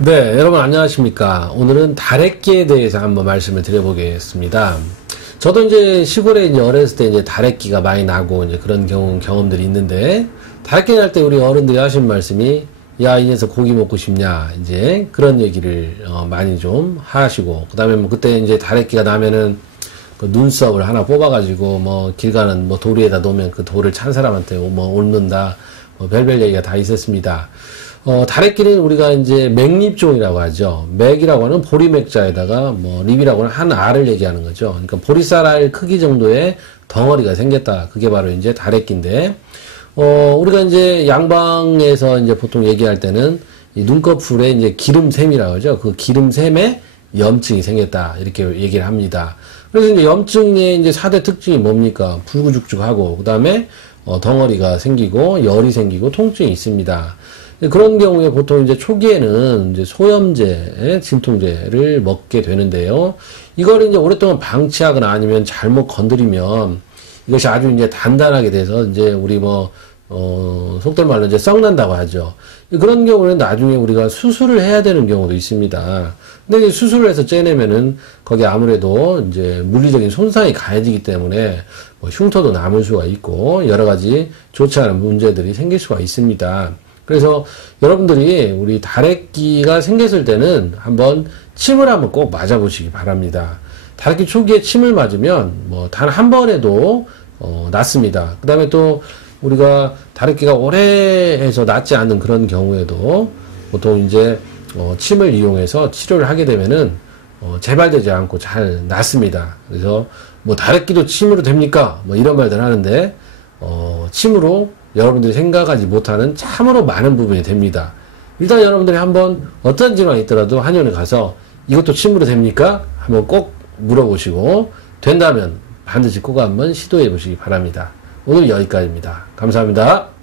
네, 여러분 안녕하십니까. 오늘은 다래끼에 대해서 한번 말씀을 드려보겠습니다. 저도 이제 시골에 이제 어렸을 때 이제 다래끼가 많이 나고 이제 그런 경험, 경험들이 있는데, 다래끼 날 때 우리 어른들이 하신 말씀이, 야, 이 녀석 고기 먹고 싶냐, 이제 그런 얘기를 어, 많이 좀 하시고, 그 다음에 뭐 그때 이제 다래끼가 나면은 그 눈썹을 하나 뽑아가지고 뭐 길 가는 뭐 도리에다 놓으면 그 돌을 찬 사람한테 뭐 옮는다, 뭐 별별 얘기가 다 있었습니다. 어, 다래끼는 우리가 이제 맥립종이라고 하죠. 맥이라고 하는 보리맥자에다가 뭐 립이라고 하는 한 알을 얘기하는 거죠. 그러니까 보리쌀 알 크기 정도의 덩어리가 생겼다. 그게 바로 이제 다래끼인데, 어, 우리가 이제 양방에서 이제 보통 얘기할 때는 이 눈꺼풀에 이제 기름샘이라고 하죠. 그 기름샘에 염증이 생겼다. 이렇게 얘기를 합니다. 그래서 이제 염증의 이제 4대 특징이 뭡니까? 불구죽죽하고, 그 다음에 어, 덩어리가 생기고, 열이 생기고, 통증이 있습니다. 그런 경우에 보통 이제 초기에는 이제 소염제, 진통제를 먹게 되는데요. 이걸 이제 오랫동안 방치하거나 아니면 잘못 건드리면 이것이 아주 이제 단단하게 돼서 이제 우리 뭐, 어, 속된 말로 이제 썩난다고 하죠. 그런 경우는 나중에 우리가 수술을 해야 되는 경우도 있습니다. 근데 수술을 해서 째내면은 거기 아무래도 이제 물리적인 손상이 가해지기 때문에 뭐 흉터도 남을 수가 있고 여러 가지 좋지 않은 문제들이 생길 수가 있습니다. 그래서 여러분들이 우리 다래끼가 생겼을 때는 한번 침을 한번 꼭 맞아보시기 바랍니다. 다래끼 초기에 침을 맞으면 뭐 단 한 번에도 어, 낫습니다. 그 다음에 또 우리가 다래끼가 오래 해서 낫지 않는 그런 경우에도 보통 이제 어, 침을 이용해서 치료를 하게 되면은 어, 재발되지 않고 잘 낫습니다. 그래서 뭐 다래끼도 침으로 됩니까? 뭐 이런 말들 하는데 어, 침으로 여러분들이 생각하지 못하는 참으로 많은 부분이 됩니다. 일단 여러분들이 한번 어떤 질환이 있더라도 한의원에 가서 이것도 침으로 됩니까? 한번 꼭 물어보시고 된다면 반드시 꼭 한번 시도해 보시기 바랍니다. 오늘 여기까지입니다. 감사합니다.